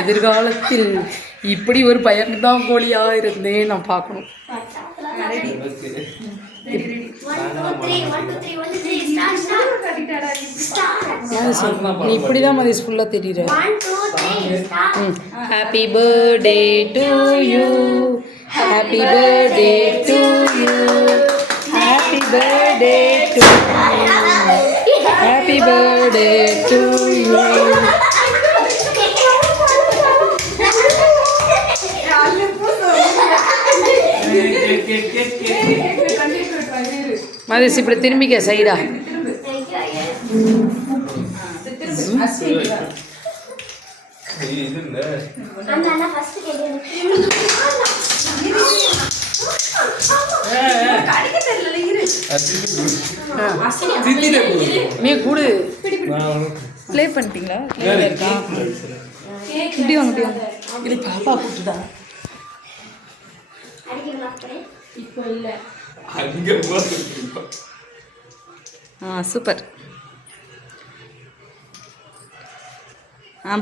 எதிர்காலத்தில் இப்படி ஒரு பயந்தாங்கோழியாக இருந்தேன் நான் பார்க்கணும். நீ இப்படிதான் மதி ஃபுல்லாக தெரியுற. Happy birthday to you, happy birthday to you, happy birthday to you, happy birthday to you. Mathi's இப்படி திரும்பிக்க சைடா. நீ கூடு ப்ளே பண்ணிட்டீங்களா? இப்படி வாங்க இது பாப்பா கூட்டுதா இப்போ இல்லை. சூப்பர்.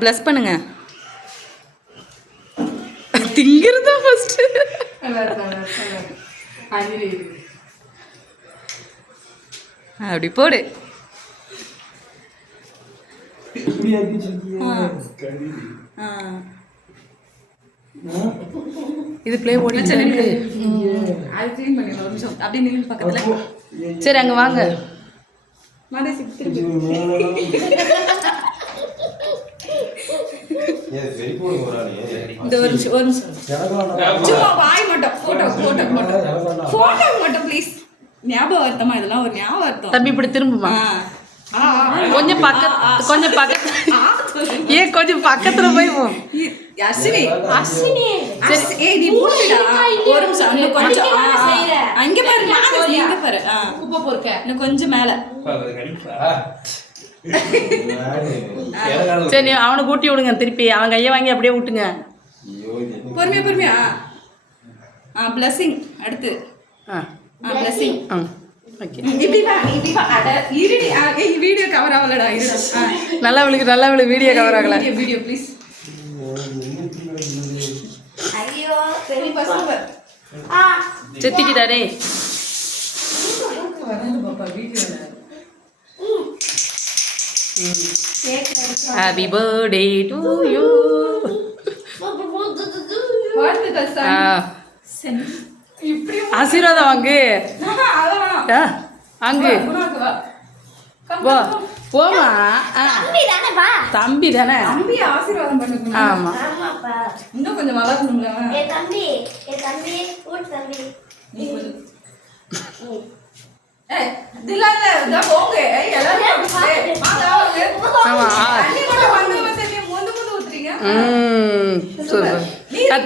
ப்ளஸ் பண்ணுங்க. திங்கிறது தான் ஃபஸ்ட்டு. அப்படி போடு. இது ப்ளே ஓடிச்சு. சரி அங்கே வாங்க. இந்த ஒரு நிமிஷம் சும்மா வாய் மட்டும் போட்டோ மட்டும் ப்ளீஸ். ஞாபகார்த்தமா இதெல்லாம் ஒரு ஞாபகார்த்தம். தம்பி இப்படி திரும்புமா? கொஞ்சம் பக்கத்துல போய் அஸ்வினி ஏய் நீ போடுடா. ஒரு நிமிஷம் இன்னும் கொஞ்சம் அங்க பாரு குப்பை போர்க்க இன்னும் கொஞ்சம் மேல. சரி அவனை கூட்டி விடுங்க. திருப்பி அவன் கையை வாங்கி அப்படியே விட்டுங்க. பொறுமையா பிளஸிங் அடுத்து. பிளஸிங் வீடியோ கவர் ஆகலடா. நல்லா விழுக்கு வீடியோ கவர் ஆகல. Video please. ஐயோ செத்திக்கிட்டாரே. Happy birthday to you. ஆசீர்வாதம் வாங்கு. அங்கு போமா. தம்பி தானே ஆசீர்வாதம் பண்ணுங்க. ஆமா இன்னும் கொஞ்சம் வளரணும்ல.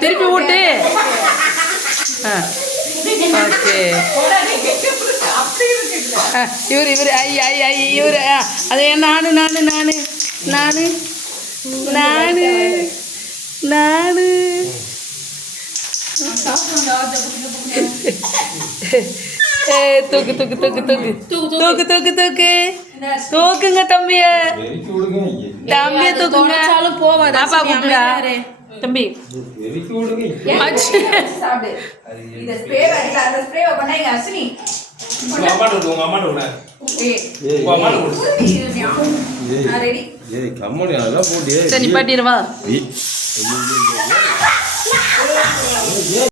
திருப்பி ஊட்டு. ஓகே இவரு அதே நானு தூக்குங்க தம்பிய தூக்குங்க. பாப்பா கூட்டுடா தம்பி. சரி பாட்டிடுவா.